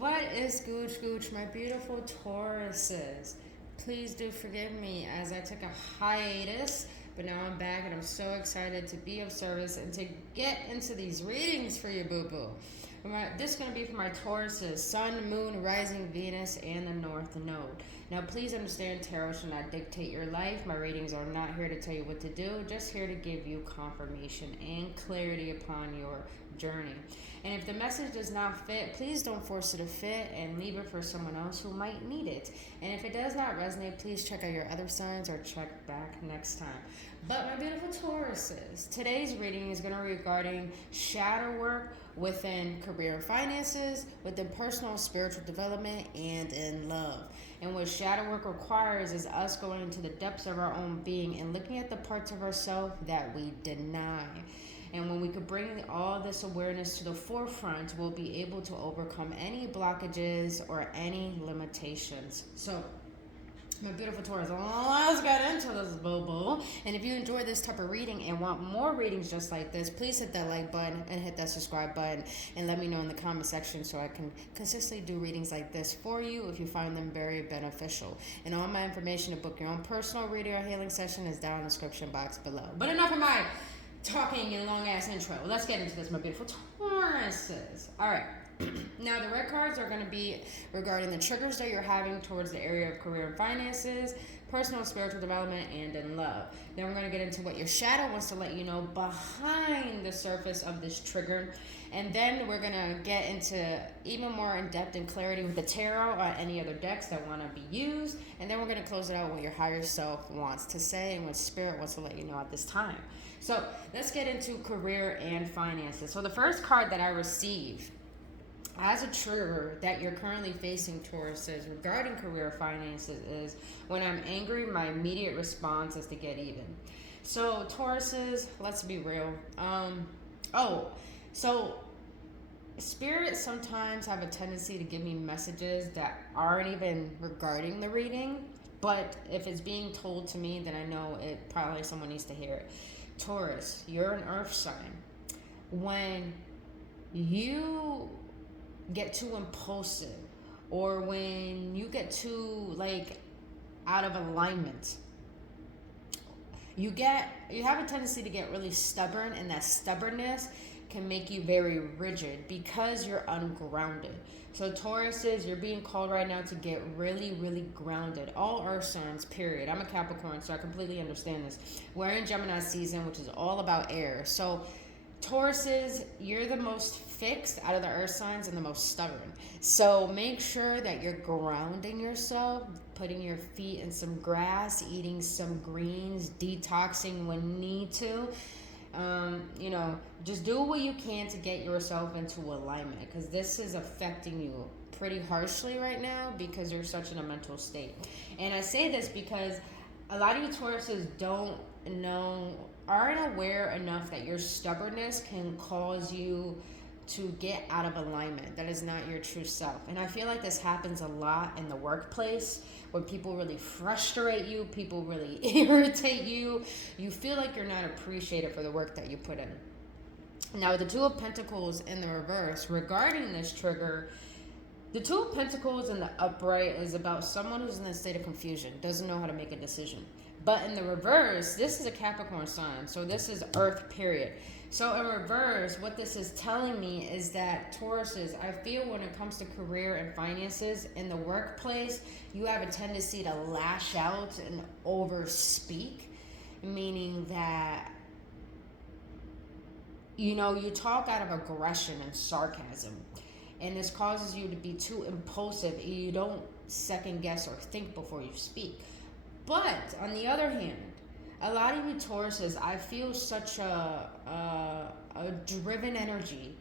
What is Gooch Gooch, my beautiful Tauruses? Please do forgive me as I took a hiatus, but now I'm back and I'm so excited to be of service and to get into these readings for you, boo boo. This is going to be for my Tauruses, Sun, Moon, Rising, Venus, and the North Node. Now, please understand, tarot should not dictate your life. My readings are not here to tell you what to do, just here to give you confirmation and clarity upon your journey. And if the message does not fit, please don't force it to fit and leave it for someone else who might need it. And if it does not resonate, please check out your other signs or check back next time. But my beautiful Tauruses, today's reading is going to be regarding shadow work within career and finances, within personal and spiritual development, and in love. And what shadow work requires is us going into the depths of our own being and looking at the parts of ourselves that we deny. And when we could bring all this awareness to the forefront, we'll be able to overcome any blockages or any limitations. So, my beautiful Taurus, let's get into this, boo-boo. And if you enjoy this type of reading and want more readings just like this, please hit that like button and hit that subscribe button and let me know in the comment section so I can consistently do readings like this for you if you find them very beneficial. And all my information to book your own personal reading or healing session is down in the description box below. But enough of my talking and long ass intro. Let's get into this, my beautiful Tauruses. All right. Now, the red cards are going to be regarding the triggers that you're having towards the area of career and finances, personal and spiritual development, and in love. Then we're going to get into what your shadow wants to let you know behind the surface of this trigger. And then we're going to get into even more in-depth and clarity with the tarot or any other decks that want to be used. And then we're going to close it out with what your higher self wants to say and what spirit wants to let you know at this time. So let's get into career and finances. So the first card that I received as a trigger that you're currently facing, Tauruses, regarding career finances is when I'm angry, my immediate response is to get even. So Tauruses, let's be real. So spirits sometimes have a tendency to give me messages that aren't even regarding the reading, but if it's being told to me, then I know it probably someone needs to hear it. Taurus, you're an earth sign. When you get too impulsive or when you get too out of alignment, you have a tendency to get really stubborn, and that stubbornness can make you very rigid because you're ungrounded. So Tauruses, you're being called right now to get really, really grounded. All earth signs, period. I'm a Capricorn, so I completely understand this. We're in Gemini season, which is all about air. So Tauruses, you're the most fixed out of the earth signs and the most stubborn. So make sure that you're grounding yourself, putting your feet in some grass, eating some greens, detoxing when need to. Just do what you can to get yourself into alignment, because this is affecting you pretty harshly right now because you're such in a mental state. And I say this because a lot of you Tauruses aren't aware enough that your stubbornness can cause you to get out of alignment. That is not your true self. And I feel like this happens a lot in the workplace when people really frustrate you, people really irritate you. You feel like you're not appreciated for the work that you put in. Now, the Two of Pentacles in the reverse, regarding this trigger, the Two of Pentacles in the upright is about someone who's in a state of confusion, doesn't know how to make a decision. But in the reverse, this is a Capricorn sign, so this is Earth, period. So in reverse, what this is telling me is that Tauruses, I feel when it comes to career and finances in the workplace, you have a tendency to lash out and overspeak, meaning that you talk out of aggression and sarcasm, and this causes you to be too impulsive. You don't second guess or think before you speak. But on the other hand, a lot of you Tauruses, I feel such a driven energy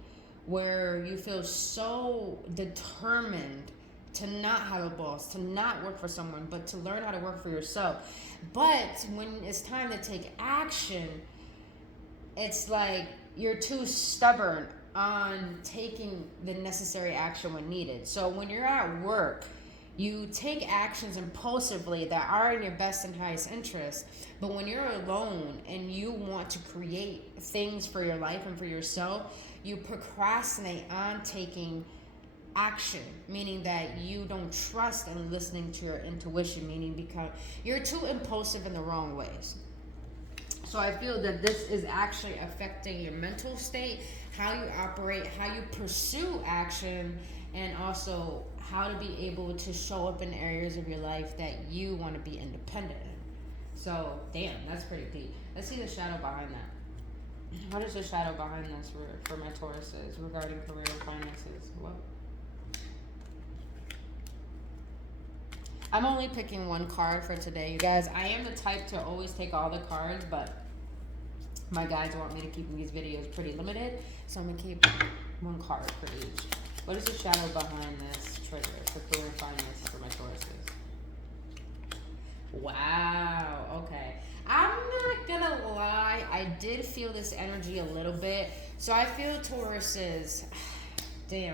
where you feel so determined to not have a boss, to not work for someone, but to learn how to work for yourself. But when it's time to take action, it's like you're too stubborn on taking the necessary action when needed. So when you're at work, you take actions impulsively that are in your best and highest interest. But when you're alone and you want to create things for your life and for yourself, you procrastinate on taking action, meaning that you don't trust in listening to your intuition, meaning because you're too impulsive in the wrong ways. So I feel that this is actually affecting your mental state, how you operate, how you pursue action, and also how to be able to show up in areas of your life that you want to be independent in. So, damn, that's pretty deep. Let's see the shadow behind that. What is the shadow behind this for my Tauruses regarding career and finances? What? I'm only picking one card for today, you guys. I am the type to always take all the cards, but my guides want me to keep these videos pretty limited, so I'm going to keep one card for each. What is the shadow behind this trigger for career and finances for my Tauruses? Wow, okay. I'm not gonna lie, I did feel this energy a little bit. So I feel Tauruses, damn.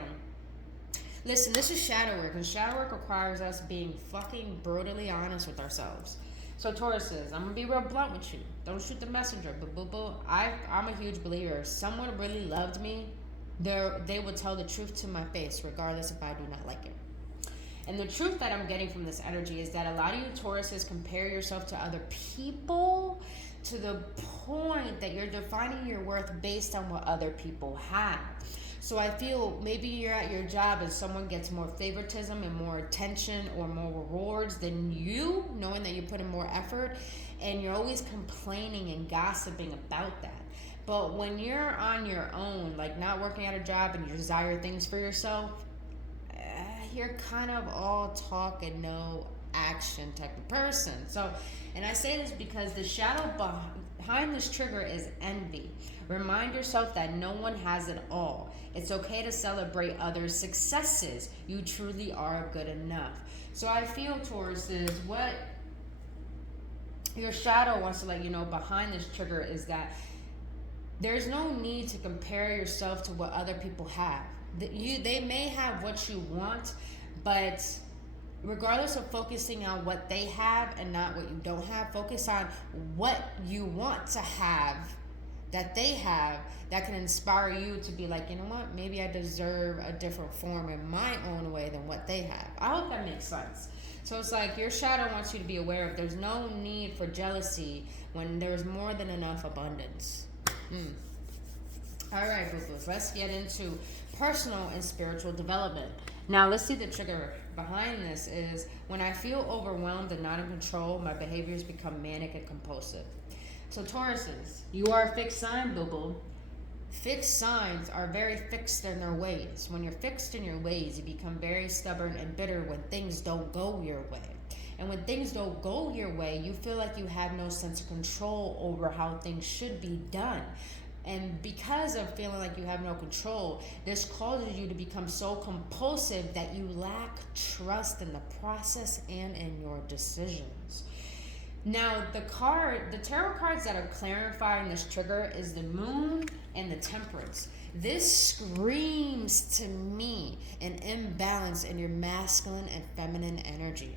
Listen, this is shadow work, and shadow work requires us being fucking brutally honest with ourselves. So Tauruses, I'm gonna be real blunt with you. Don't shoot the messenger, but I'm a huge believer. If someone really loved me, they would tell the truth to my face, regardless if I do not like it. And the truth that I'm getting from this energy is that a lot of you Tauruses compare yourself to other people to the point that you're defining your worth based on what other people have. So I feel maybe you're at your job and someone gets more favoritism and more attention or more rewards than you, knowing that you put in more effort, and you're always complaining and gossiping about that. But when you're on your own, like not working at a job and you desire things for yourself, you're kind of all talk and no action type of person. So, and I say this because the shadow behind this trigger is envy. Remind yourself that no one has it all. It's okay to celebrate others' successes. You truly are good enough. So I feel, Tauruses, what your shadow wants to let you know behind this trigger is that there's no need to compare yourself to what other people have. They may have what you want, but regardless of focusing on what they have and not what you don't have, focus on what you want to have that they have that can inspire you to be like, you know what, maybe I deserve a different form in my own way than what they have. I hope that makes sense. So it's like your shadow wants you to be aware of there's no need for jealousy when there's more than enough abundance. All right, boo-boos, let's get into personal and spiritual development. Now, let's see the trigger behind this is when I feel overwhelmed and not in control, my behaviors become manic and compulsive. So, Tauruses, you are a fixed sign, boo-boo. Fixed signs are very fixed in their ways. When you're fixed in your ways, you become very stubborn and bitter when things don't go your way. And when things don't go your way, you feel like you have no sense of control over how things should be done. And because of feeling like you have no control, this causes you to become so compulsive that you lack trust in the process and in your decisions. Now, the tarot cards that are clarifying this trigger is the Moon and the Temperance. This screams to me an imbalance in your masculine and feminine energy.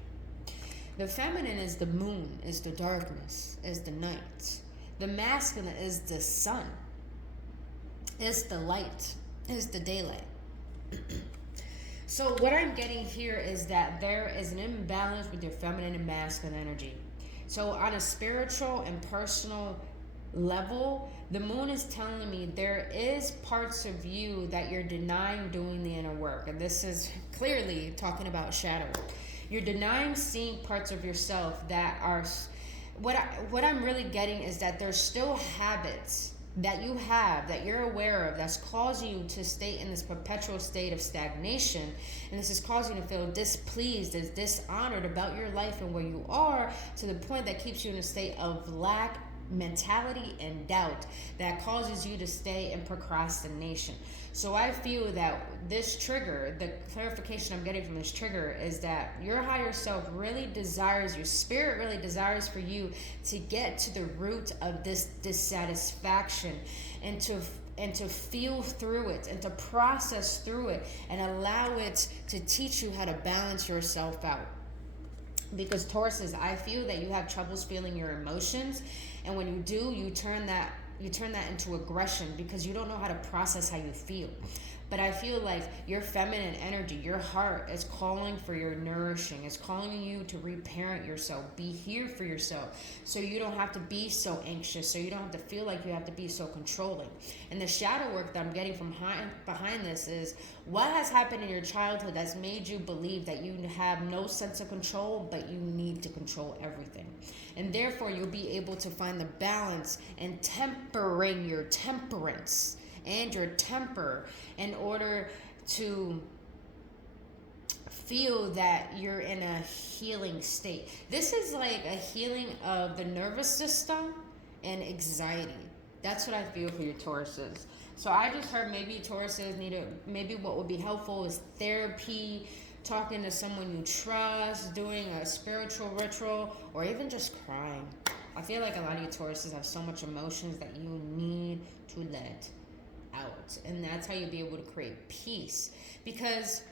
The feminine is the moon, is the darkness, is the night. The masculine is the sun. It's the light, it's the daylight. So what I'm getting here is that there is an imbalance with your feminine and masculine energy. So on a spiritual and personal level, the moon is telling me there is parts of you that you're denying doing the inner work. And this is clearly talking about shadow. You're denying seeing parts of yourself that are... What I'm really getting is that there's still habits that you have, that you're aware of, that's causing you to stay in this perpetual state of stagnation, and this is causing you to feel displeased, as dishonored about your life and where you are, to the point that keeps you in a state of lack mentality and doubt that causes you to stay in procrastination. So I feel that this trigger, the clarification I'm getting from this trigger, is that your higher self really desires, your spirit really desires for you to get to the root of this dissatisfaction and to feel through it and to process through it and allow it to teach you how to balance yourself out. Because Tauruses, I feel that you have troubles feeling your emotions, and when you do, you turn that into aggression because you don't know how to process how you feel. But I feel like your feminine energy, your heart is calling for your nourishing. It's calling you to reparent yourself. Be here for yourself so you don't have to be so anxious, so you don't have to feel like you have to be so controlling. And the shadow work that I'm getting from behind this is what has happened in your childhood that's made you believe that you have no sense of control, but you need to control everything. And therefore, you'll be able to find the balance and tempering your temperance and your temper in order to feel that you're in a healing state. This is like a healing of the nervous system and anxiety. That's what I feel for your Tauruses. So I just heard maybe Tauruses maybe what would be helpful is therapy, talking to someone you trust, doing a spiritual ritual, or even just crying. I feel like a lot of you Tauruses have so much emotions that you need to let out. And that's how you'll be able to create peace. Because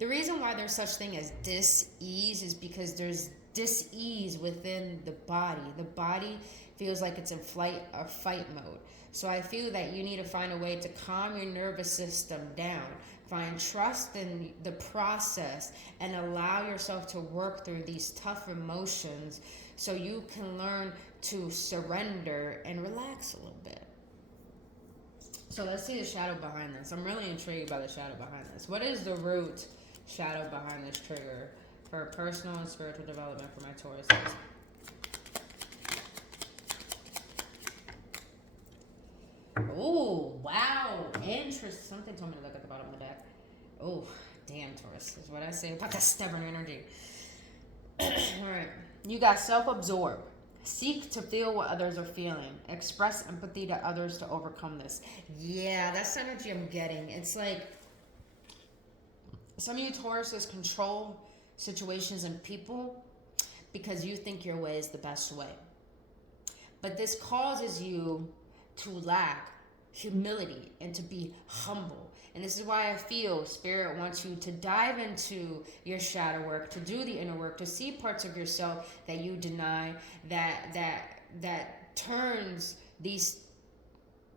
the reason why there's such thing as dis-ease is because there's dis-ease within the body. The body feels like it's in flight or fight mode. So I feel that you need to find a way to calm your nervous system down. Find trust in the process and allow yourself to work through these tough emotions so you can learn to surrender and relax a little bit. So let's see the shadow behind this. I'm really intrigued by the shadow behind this. What is the root shadow behind this trigger for personal and spiritual development for my Tauruses? Oh, wow. Interesting. Something told me to look at the bottom of the deck. Oh, damn, Taurus. Is what I say about that stubborn energy. All right. You got self-absorbed. Seek to feel what others are feeling. Express empathy to others to overcome this. Yeah, that's the energy I'm getting. It's like some of you Tauruses control situations and people because you think your way is the best way. But this causes you to lack humility and to be humble. And this is why I feel Spirit wants you to dive into your shadow work, to do the inner work, to see parts of yourself that you deny, that turns these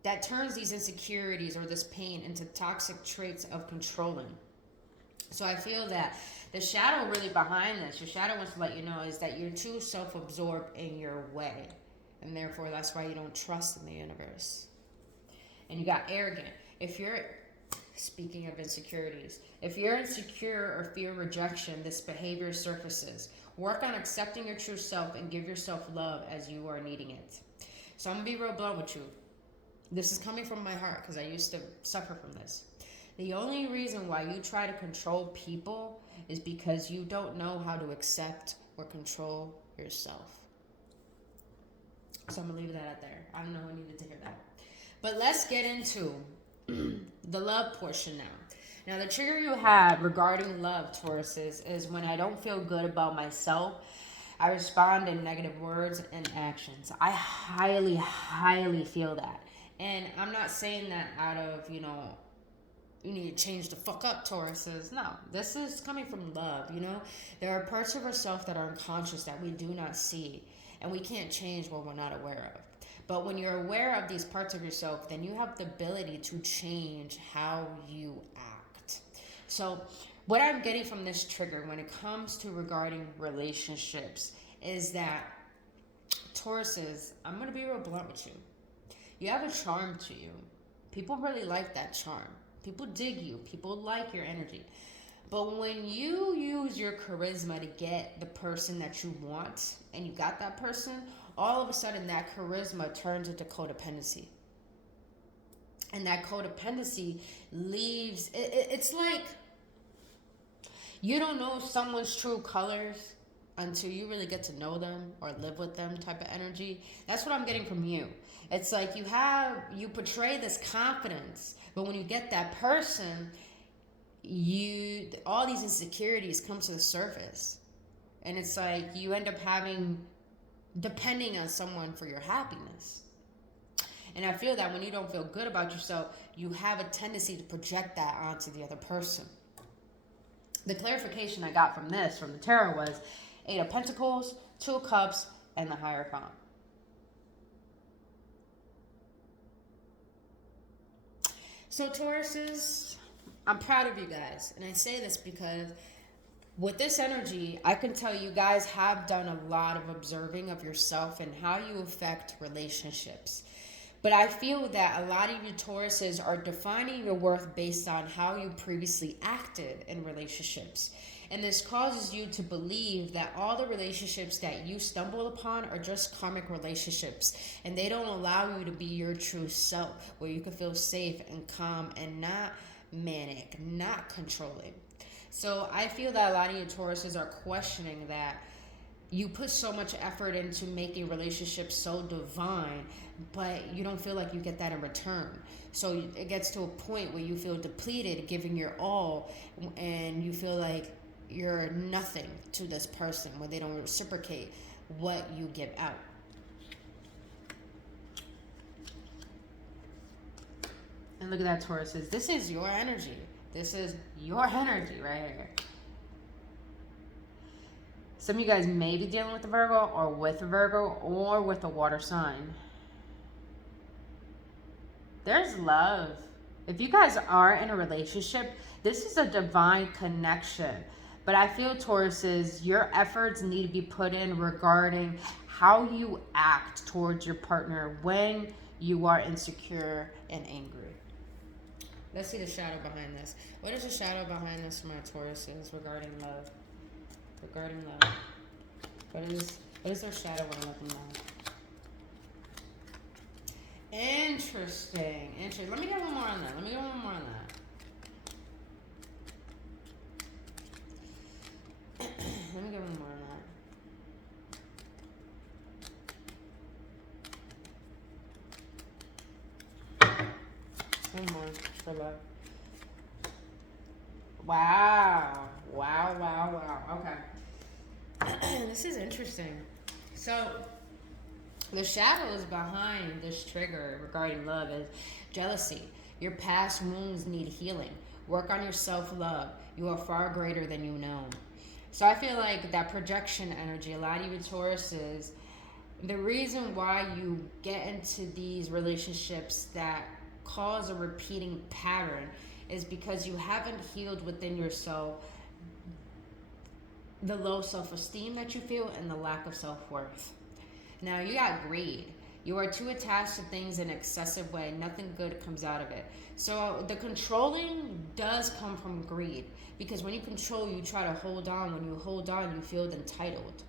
insecurities or this pain into toxic traits of controlling. So I feel that the shadow really behind this, your shadow wants to let you know, is that you're too self-absorbed in your way. And therefore, that's why you don't trust in the universe. And you got arrogant. If you're, speaking of insecurities, if you're insecure or fear rejection, this behavior surfaces. Work on accepting your true self and give yourself love as you are needing it. So I'm going to be real blunt with you. This is coming from my heart because I used to suffer from this. The only reason why you try to control people is because you don't know how to accept or control yourself. So I'm going to leave that out there. I don't know who needed to hear that. But let's get into the love portion now. Now, the trigger you have regarding love, Tauruses, is when I don't feel good about myself, I respond in negative words and actions. I highly, highly feel that. And I'm not saying that out of, you need to change the fuck up, Tauruses. No, this is coming from love, There are parts of ourselves that are unconscious that we do not see. And we can't change what we're not aware of. But when you're aware of these parts of yourself, then you have the ability to change how you act. So what I'm getting from this trigger when it comes to regarding relationships is that, Tauruses, I'm going to be real blunt with you. You have a charm to you. People really like that charm. People dig you. People like your energy. But when you use your charisma to get the person that you want, and you got that person, all of a sudden that charisma turns into codependency. And that codependency leaves, it's like you don't know someone's true colors until you really get to know them or live with them type of energy. That's what I'm getting from you. It's like you portray this confidence, but when you get that person, all these insecurities come to the surface. And it's like you end up depending on someone for your happiness. And I feel that when you don't feel good about yourself, you have a tendency to project that onto the other person. The clarification I got from the tarot, was 8 of Pentacles, 2 of Cups, and the Hierophant. So Tauruses, I'm proud of you guys. And I say this because with this energy, I can tell you guys have done a lot of observing of yourself and how you affect relationships. But I feel that a lot of you Tauruses are defining your worth based on how you previously acted in relationships. And this causes you to believe that all the relationships that you stumble upon are just karmic relationships. And they don't allow you to be your true self, where you can feel safe and calm and not manic, not controlling. So I feel that a lot of you Tauruses are questioning that you put so much effort into making relationships so divine, but you don't feel like you get that in return. So it gets to a point where you feel depleted, giving your all, and you feel like you're nothing to this person when they don't reciprocate what you give out. And look at that, Tauruses. This is your energy. This is your energy right here. Some of you guys may be dealing with a Virgo or with a Virgo or with a water sign. There's love. If you guys are in a relationship, this is a divine connection. But I feel, Tauruses, your efforts need to be put in regarding how you act towards your partner when you are insecure and angry. Let's see the shadow behind this. What is the shadow behind this for my Tauruses regarding love? Regarding love. What is their shadow when I let them know? Interesting. Let me get one more on that. One more for love. Wow. Okay. This is interesting. So, the shadows behind this trigger regarding love is jealousy. Your past wounds need healing. Work on your self-love. You are far greater than you know. So I feel like that projection energy, a lot of you Tauruses, the reason why you get into these relationships that cause a repeating pattern is because you haven't healed within yourself the low self-esteem that you feel and the lack of self-worth. Now, you got greed. You are too attached to things in an excessive way. Nothing good comes out of it. So the controlling does come from greed, because when you control, you try to hold on. When you hold on, you feel entitled.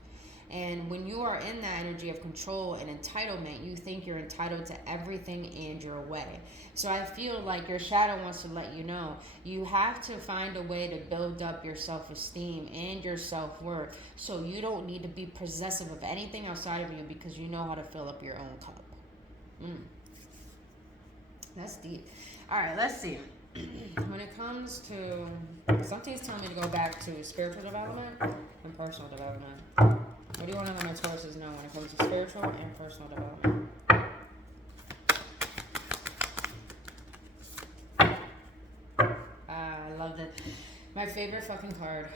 And when you are in that energy of control and entitlement, you think you're entitled to everything and your way. So I feel like your shadow wants to let you know you have to find a way to build up your self-esteem and your self-worth, so you don't need to be possessive of anything outside of you, because you know how to fill up your own cup. That's deep. All right, let's see. When it comes to, something's telling me to go back to spiritual development and personal development. What do you want to let my Tauruses know when it comes to spiritual and personal development? I love it. My favorite fucking card.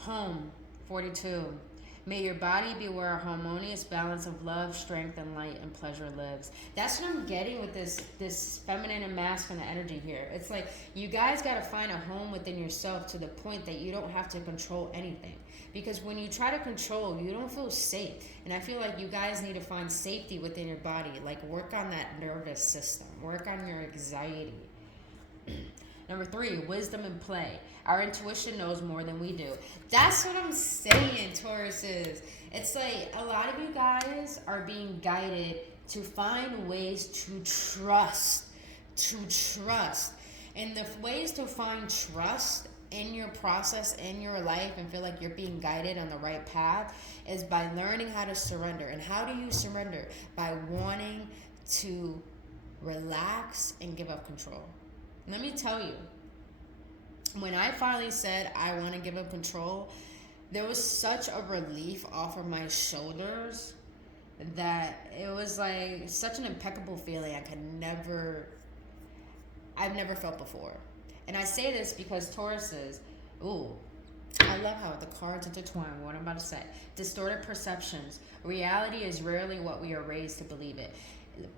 Home, 42. May your body be where a harmonious balance of love, strength, and light and pleasure lives. That's what I'm getting with this feminine and masculine energy here. It's like you guys got to find a home within yourself to the point that you don't have to control anything. Because when you try to control, you don't feel safe. And I feel like you guys need to find safety within your body. Like, work on that nervous system. Work on your anxiety. Number 3, wisdom and play. Our intuition knows more than we do. That's what I'm saying, Tauruses. It's like a lot of you guys are being guided to find ways to trust. And the ways to find trust in your process, in your life, and feel like you're being guided on the right path is by learning how to surrender. And how do you surrender? By wanting to relax and give up control. Let me tell you, when I finally said I want to give up control, there was such a relief off of my shoulders that it was like such an impeccable feeling I've never felt before. And I say this because Tauruses, I love how the cards intertwine. What I'm about to say. Distorted perceptions. Reality is rarely what we are raised to believe it.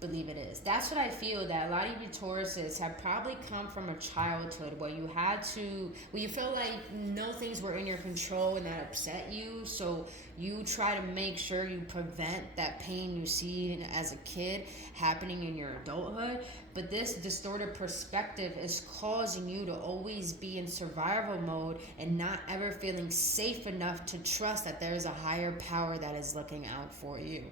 believe it is. That's what I feel, that a lot of you Tauruses have probably come from a childhood where you had to, where you feel like no things were in your control and that upset you. So you try to make sure you prevent that pain you see as a kid happening in your adulthood. But this distorted perspective is causing you to always be in survival mode and not ever feeling safe enough to trust that there's a higher power that is looking out for you.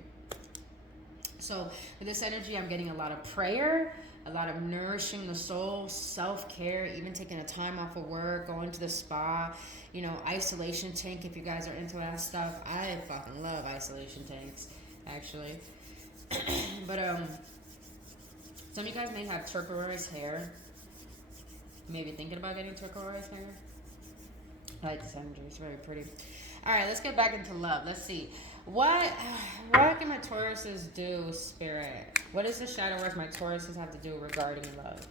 So with this energy, I'm getting a lot of prayer, a lot of nourishing the soul, self-care, even taking a time off of work, going to the spa, you know, isolation tank if you guys are into that stuff. I fucking love isolation tanks, actually. But some of you guys may have turquoise hair. Maybe thinking about getting turquoise hair. I like this energy. It's very pretty. All right, let's get back into love. Let's see. What can my Tauruses do, Spirit? What does the shadow work my Tauruses have to do regarding love?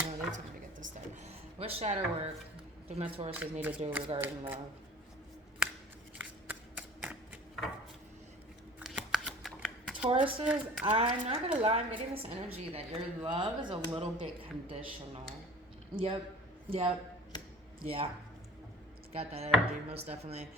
No, they told me to get this done. What shadow work do my Tauruses need to do regarding love? Tauruses, I'm not gonna lie, I'm getting this energy that your love is a little bit conditional. Yep. Yeah. Got that energy, most definitely.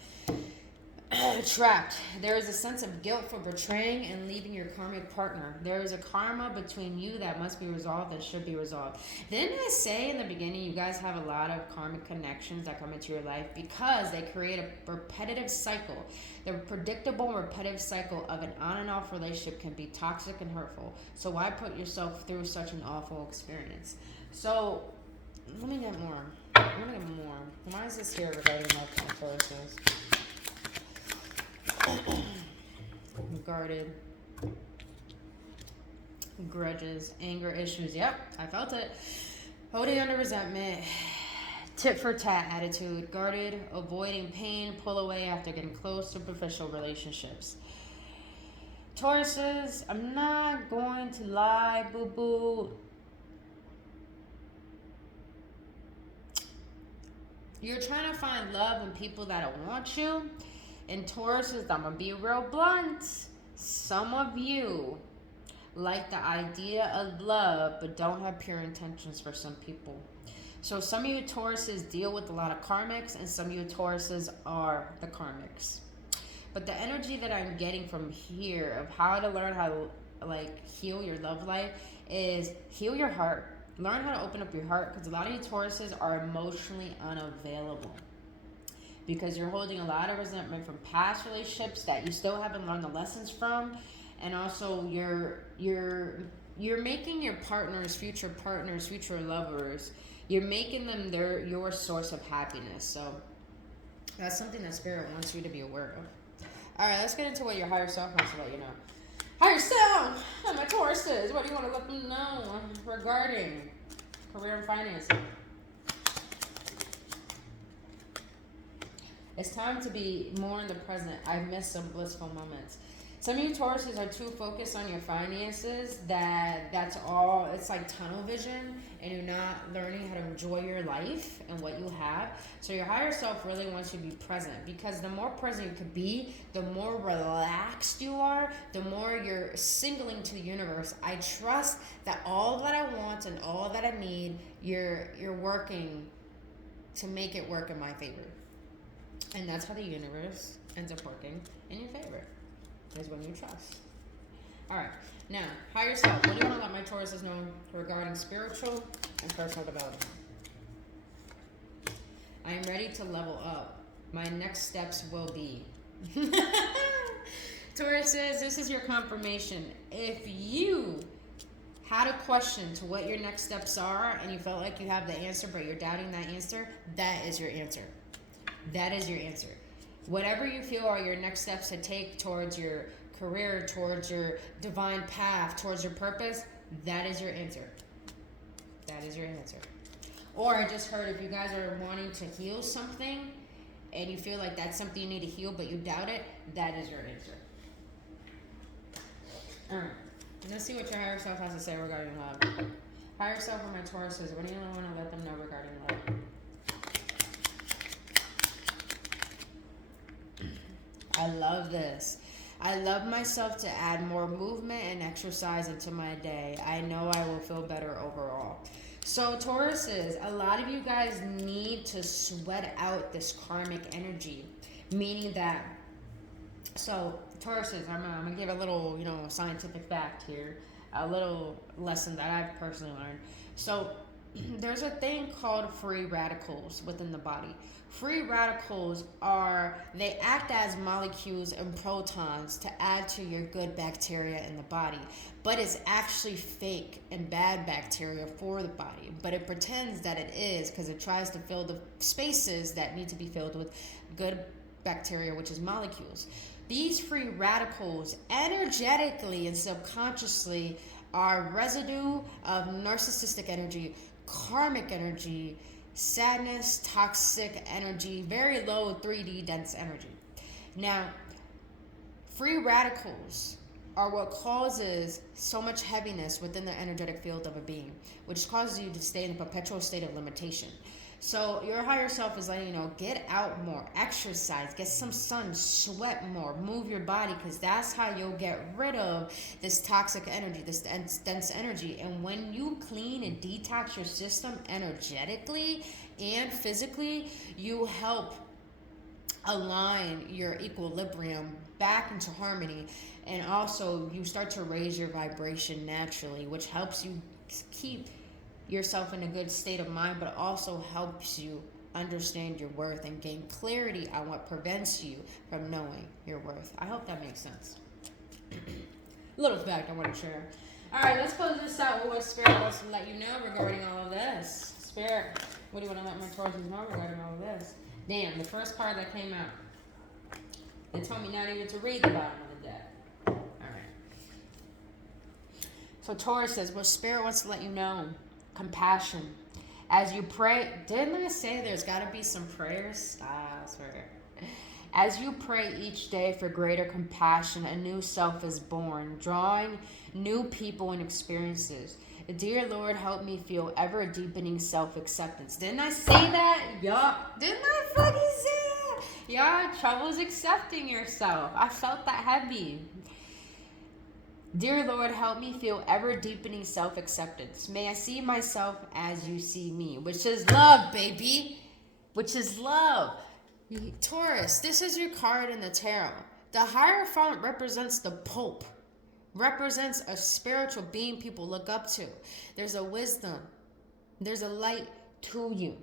Trapped. There is a sense of guilt for betraying and leaving your karmic partner. There is a karma between you that must be resolved and should be resolved. Didn't I say in the beginning you guys have a lot of karmic connections that come into your life because they create a repetitive cycle. The predictable repetitive cycle of an on and off relationship can be toxic and hurtful. So why put yourself through such an awful experience? So let me get more. I'm gonna get more. Why is this here regarding love Tauruses? Guarded. Grudges. Anger issues. Yep, I felt it. Holding under resentment. Tit for tat attitude. Guarded. Avoiding pain. Pull away after getting close. Superficial relationships. Tauruses, I'm not going to lie, boo-boo. You're trying to find love in people that don't want you. And Tauruses, I'm going to be real blunt. Some of you like the idea of love, but don't have pure intentions for some people. So some of you Tauruses deal with a lot of karmics, and some of you Tauruses are the karmics. But the energy that I'm getting from here of how to learn how to heal your love life is heal your heart. Learn how to open up your heart, because a lot of you Tauruses are emotionally unavailable because you're holding a lot of resentment from past relationships that you still haven't learned the lessons from, and also you're making your future partners, future lovers, you're making them your source of happiness. So that's something that Spirit wants you to be aware of. All right, let's get into what your higher self wants to let you know. Higher self, my Tauruses, what do you want to let them know regarding career and finances? It's time to be more in the present. I've missed some blissful moments. Some of you Tauruses are too focused on your finances that's all, it's like tunnel vision, and you're not learning how to enjoy your life and what you have. So your higher self really wants you to be present, because the more present you could be, the more relaxed you are, the more you're signaling to the universe, I trust that all that I want and all that I need, you're working to make it work in my favor. And that's how the universe ends up working in your favor, is when you trust. All right, now, higher self. What do you want to let my Tauruses know regarding spiritual and personal development? I am ready to level up. My next steps will be. Tauruses, this is your confirmation. If you had a question to what your next steps are and you felt like you have the answer but you're doubting that answer, that is your answer. That is your answer. Whatever you feel are your next steps to take towards your career, towards your divine path, towards your purpose, that is your answer. That is your answer. Or I just heard, if you guys are wanting to heal something and you feel like that's something you need to heal but you doubt it, that is your answer. All right. Let's see what your higher self has to say regarding love. Higher self for my Tauruses, what do you want to let them know regarding love? I love this. I love myself to add more movement and exercise into my day. I know I will feel better overall. So, Tauruses, a lot of you guys need to sweat out this karmic energy, meaning that, so, Tauruses, I'm going to give a little, scientific fact here, a little lesson that I've personally learned. So, there's a thing called free radicals within the body. Free radicals they act as molecules and protons to add to your good bacteria in the body, but it's actually fake and bad bacteria for the body, but it pretends that it is because it tries to fill the spaces that need to be filled with good bacteria, which is molecules. These free radicals energetically and subconsciously are residue of narcissistic energy, karmic energy, sadness, toxic energy, very low 3D dense energy. Now, free radicals are what causes so much heaviness within the energetic field of a being, which causes you to stay in a perpetual state of limitation. So your higher self is letting you know, get out more, exercise, get some sun, sweat more, move your body, because that's how you'll get rid of this toxic energy, this dense energy. And when you clean and detox your system energetically and physically, you help align your equilibrium back into harmony, and also you start to raise your vibration naturally, which helps you keep yourself in a good state of mind, but also helps you understand your worth and gain clarity on what prevents you from knowing your worth. I hope that makes sense. Little fact I want to share. All right, let's close this out with what Spirit wants to let you know regarding all of this. Spirit, what do you want to let my Tauruses know regarding all of this? Damn, the first card that came out, they told me not even to read the bottom of the deck. All right. So Taurus says, what Spirit wants to let you know, compassion. As you pray, didn't I say there's got to be some prayers? I swear. As you pray each day for greater compassion, a new self is born, drawing new people and experiences. Dear Lord, help me feel ever deepening self-acceptance. Didn't I say that? Y'all, didn't I fucking say that? Y'all, trouble's accepting yourself. I felt that heavy. Dear Lord, help me feel ever deepening self-acceptance. May I see myself as you see me, which is love, baby. Which is love. Taurus, this is your card in the tarot. The Hierophant represents the Pope, represents a spiritual being people look up to. There's a wisdom. There's a light to you.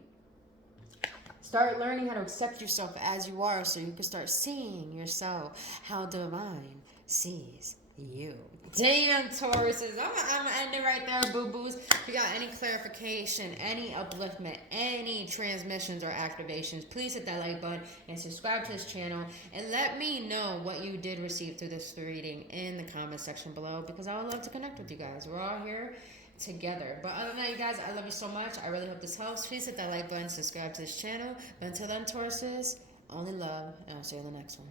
Start learning how to accept yourself as you are so you can start seeing yourself how divine sees you. Damn, Tauruses. I'm gonna end it right there, boo-boos. If you got any clarification, any upliftment, any transmissions or activations, please hit that like button and subscribe to this channel. And let me know what you did receive through this reading in the comment section below, because I would love to connect with you guys. We're all here together. But other than that, you guys, I love you so much. I really hope this helps. Please hit that like button, subscribe to this channel. But until then, Tauruses, only love, and I'll see you in the next one.